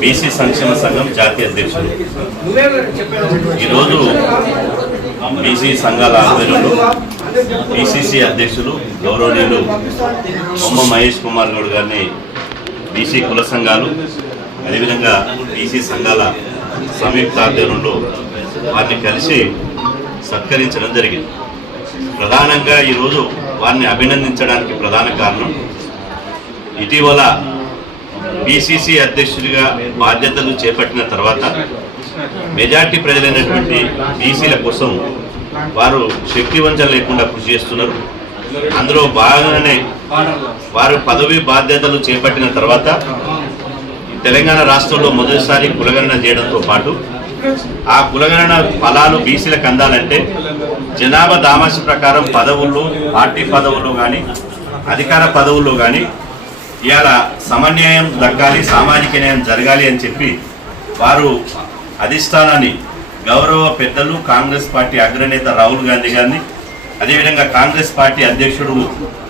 BC సంక్షేమ సంఘం జాతీయ అధ్యక్షులు. ఈరోజు బీసీ సంఘాల ఆధ్వర్యంలో పిసిసి అధ్యక్షులు గౌరవనీయులు బొమ్మ మహేష్ కుమార్ గౌడ్ గారిని బీసీ కుల సంఘాలు అదేవిధంగా బీసీ సంఘాల సంయుక్త ఆధ్వర్యంలో వారిని కలిసి సత్కరించడం జరిగింది. ప్రధానంగా ఈరోజు వారిని అభినందించడానికి ప్రధాన కారణం, ఇటీవల పిసిసి అధ్యక్షుడిగా బాధ్యతలు చేపట్టిన తర్వాత మెజార్టీ ప్రజలైనటువంటి బీసీల కోసం వారు శక్తివంచన లేకుండా కృషి చేస్తున్నారు. అందులో భాగంగానే వారు పదవి బాధ్యతలు చేపట్టిన తర్వాత తెలంగాణ రాష్ట్రంలో మొదటిసారి కులగణన చేయడంతో పాటు ఆ కులగణన ఫలాలు బీసీలకు అందాలంటే జనాభా దామాష ప్రకారం పదవుల్లో, పార్టీ పదవుల్లో కానీ అధికార పదవుల్లో కానీ ఇవాళ సమన్యాయం దక్కాలి, సామాజిక న్యాయం జరగాలి అని చెప్పి వారు అధిష్టానాన్ని గౌరవ పెద్దలు కాంగ్రెస్ పార్టీ అగ్రనేత రాహుల్ గాంధీ గారిని అదేవిధంగా కాంగ్రెస్ పార్టీ అధ్యక్షుడు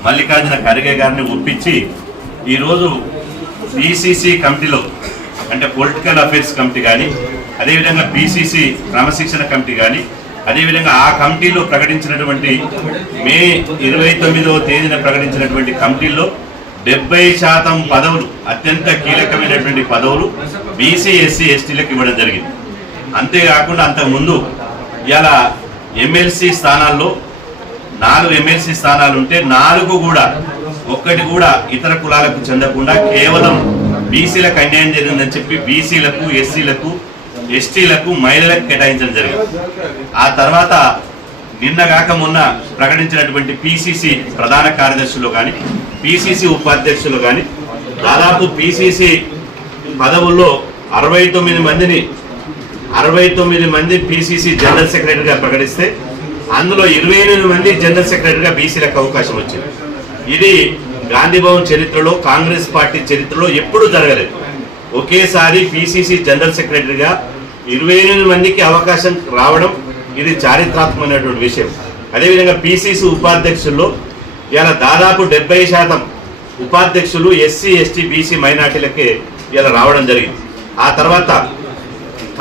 మల్లికార్జున ఖర్గే గారిని ఒప్పించి ఈరోజు పిసిసి కమిటీలో అంటే పొలిటికల్ అఫైర్స్ కమిటీ కానీ అదేవిధంగా పిసిసి క్రమశిక్షణ కమిటీ కానీ అదేవిధంగా ఆ కమిటీలో ప్రకటించినటువంటి మే 29వ తేదీన ప్రకటించినటువంటి కమిటీల్లో 70% పదవులు, అత్యంత కీలకమైనటువంటి పదవులు బీసీ ఎస్సీ ఎస్టీలకు ఇవ్వడం జరిగింది. అంతేకాకుండా అంతకుముందు ఇలా ఎమ్మెల్సీ స్థానాల్లో 4 ఎమ్మెల్సీ స్థానాలు ఉంటే 4 కూడా ఒక్కటి కూడా ఇతర కులాలకు చెందకుండా కేవలం బీసీలకు అన్యాయం జరిగిందని చెప్పి బీసీలకు, ఎస్సీలకు, ఎస్టీలకు, మహిళలకు కేటాయించడం జరిగింది. ఆ తర్వాత నిన్నగాక మొన్న ప్రకటించినటువంటి పిసిసి ప్రధాన కార్యదర్శులు కానీ పిసిసి ఉపాధ్యక్షులు కానీ దాదాపు పిసిసి పదవుల్లో 69 మంది పిసిసి జనరల్ సెక్రటరీగా ప్రకటిస్తే అందులో 28 మంది జనరల్ సెక్రటరీగా బీసీలకు అవకాశం వచ్చింది. ఇది గాంధీ భవన్ చరిత్రలో, కాంగ్రెస్ పార్టీ చరిత్రలో ఎప్పుడూ జరగలేదు. ఒకేసారి పిసిసి జనరల్ సెక్రటరీగా 28 మందికి అవకాశం రావడం ఇది చారిత్రాత్మకమైనటువంటి విషయం. అదేవిధంగా పిసిసి ఉపాధ్యక్షుల్లో ఇలా దాదాపు 70% ఉపాధ్యక్షులు ఎస్సీ, ఎస్టీ, బీసీ మైనార్టీలకే ఇలా రావడం జరిగింది. ఆ తర్వాత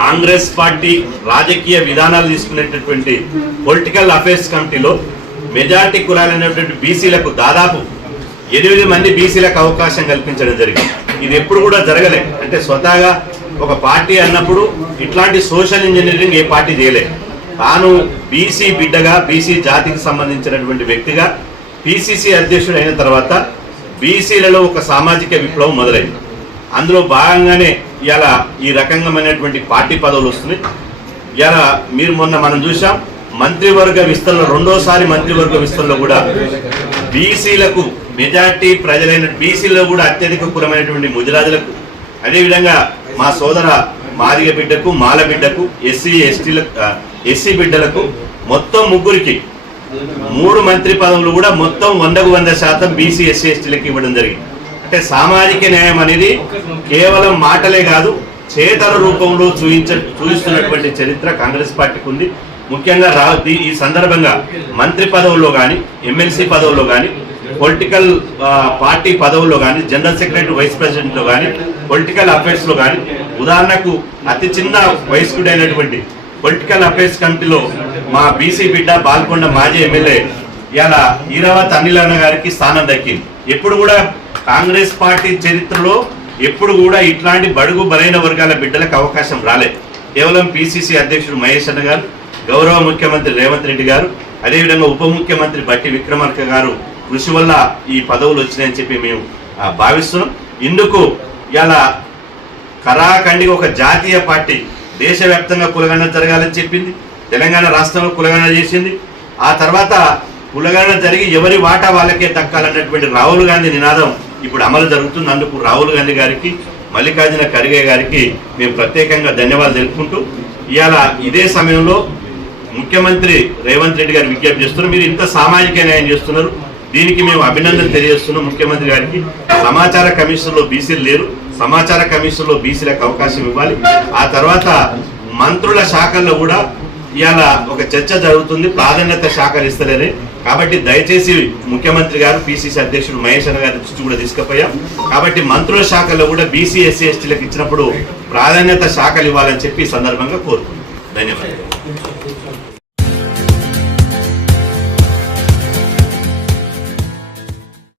కాంగ్రెస్ పార్టీ రాజకీయ విధానాలు తీసుకునేటటువంటి పొలిటికల్ అఫైర్స్ కమిటీలో మెజార్టీ కులాలైనటువంటి బీసీలకు దాదాపు 8 మంది బీసీలకు అవకాశం కల్పించడం జరిగింది. ఇది ఎప్పుడు కూడా జరగలే. అంటే స్వతహాగా ఒక పార్టీ అన్నప్పుడు ఇట్లాంటి సోషల్ ఇంజనీరింగ్ ఏ పార్టీ చేయలేదు. తాను బీసీ బిడ్డగా, బీసీ జాతికి సంబంధించినటువంటి వ్యక్తిగా పిసిసి అధ్యక్షుడు అయిన తర్వాత బీసీలలో ఒక సామాజిక విప్లవం మొదలైంది. అందులో భాగంగానే ఇలా ఈ రకంగామైనటువంటి పార్టీ పదవులు వస్తున్నాయి. ఇలా మీరు మనం చూసాం మంత్రివర్గ విస్తరణ, రెండోసారి మంత్రివర్గ విస్తరణలో కూడా బీసీలకు మెజార్టీ ప్రజలైన బీసీలో కూడా అత్యధిక కులమైనటువంటి ముదిరాజులకు అదేవిధంగా మా సోదర మాదిగ బిడ్డకు, మాల బిడ్డకు, ఎస్సీ బిడ్డలకు మొత్తం ముగ్గురికి 3 మంత్రి పదవులు కూడా మొత్తం 100% బీసీ, ఎస్సీ, ఎస్టీలకు ఇవ్వడం జరిగింది. సామాజిక న్యాయం అనేది కేవలం మాటలే కాదు, చేతల రూపంలో చూపిస్తున్నటువంటి చరిత్ర కాంగ్రెస్ పార్టీకి ఉంది. ముఖ్యంగా ఈ సందర్భంగా మంత్రి పదవుల్లో కానీ, ఎమ్మెల్సీ పదవుల్లో కానీ, పొలిటికల్ పార్టీ పదవుల్లో కానీ, జనరల్ సెక్రటరీ, వైస్ ప్రెసిడెంట్లో కానీ, పొలిటికల్ అఫైర్స్లో కానీ, ఉదాహరణకు అతి చిన్న వయస్కుడైనటువంటి పొలిటికల్ అఫైర్స్ కమిటీలో మా బీసీ బిడ్డ బాల్కొండ మాజీ ఎమ్మెల్యే ఇలా ఈరావత్ అనిల్ అన్న గారికి స్థానం దక్కింది. ఎప్పుడు కూడా కాంగ్రెస్ పార్టీ చరిత్రలో ఎప్పుడు కూడా ఇట్లాంటి బడుగు బలైన వర్గాల బిడ్డలకు అవకాశం రాలేదు. కేవలం పిసిసి అధ్యక్షుడు మహేష్ అన్న గారు, గౌరవ ముఖ్యమంత్రి రేవంత్ రెడ్డి గారు, అదేవిధంగా ఉప ముఖ్యమంత్రి బట్టి విక్రమార్క గారు కృషి వల్ల ఈ పదవులు వచ్చినాయని చెప్పి మేము భావిస్తున్నాం. ఇందుకు ఇలా కరాఖండిగా ఒక జాతీయ పార్టీ దేశవ్యాప్తంగా కులగణన జరగాలని చెప్పింది. తెలంగాణ రాష్ట్రంలో కులగణన చేసింది. ఆ తర్వాత కులగణన జరిగి ఎవరి వాటా వాళ్ళకే దక్కాలన్నటువంటి రాహుల్ గాంధీ నినాదం ఇప్పుడు అమలు జరుగుతుంది. అందుకు రాహుల్ గాంధీ గారికి, మల్లికార్జున ఖర్గే గారికి మేము ప్రత్యేకంగా ధన్యవాదాలు తెలుపుకుంటూ ఇవాళ ఇదే సమయంలో ముఖ్యమంత్రి రేవంత్ రెడ్డి గారు విజ్ఞప్తి చేస్తున్నారు. మీరు ఇంత సామాజిక న్యాయం చేస్తున్నారు, దీనికి మేము అభినందన తెలియజేస్తున్నాం ముఖ్యమంత్రి గారికి. సమాచార కమిషన్లో బీసీలు లేరు, సమాచార కమిషన్లో బీసీలకు అవకాశం ఇవ్వాలి. ఆ తర్వాత మంత్రుల శాఖల్లో కూడా ఇవాళ ఒక చర్చ జరుగుతుంది, ప్రాధాన్యత శాఖలు ఇస్తలేని. కాబట్టి దయచేసి ముఖ్యమంత్రి గారు పిసిసి అధ్యక్షుడు మహేష్ అన్న గారి దృష్టి కూడా తీసుకుపోయాం. కాబట్టి మంత్రుల శాఖలో కూడా బీసీ ఎస్సీ ఎస్టీలకు ఇచ్చినప్పుడు ప్రాధాన్యత శాఖలు ఇవ్వాలని చెప్పి ఈ సందర్భంగా కోరుతున్నాం. ధన్యవాదాలు.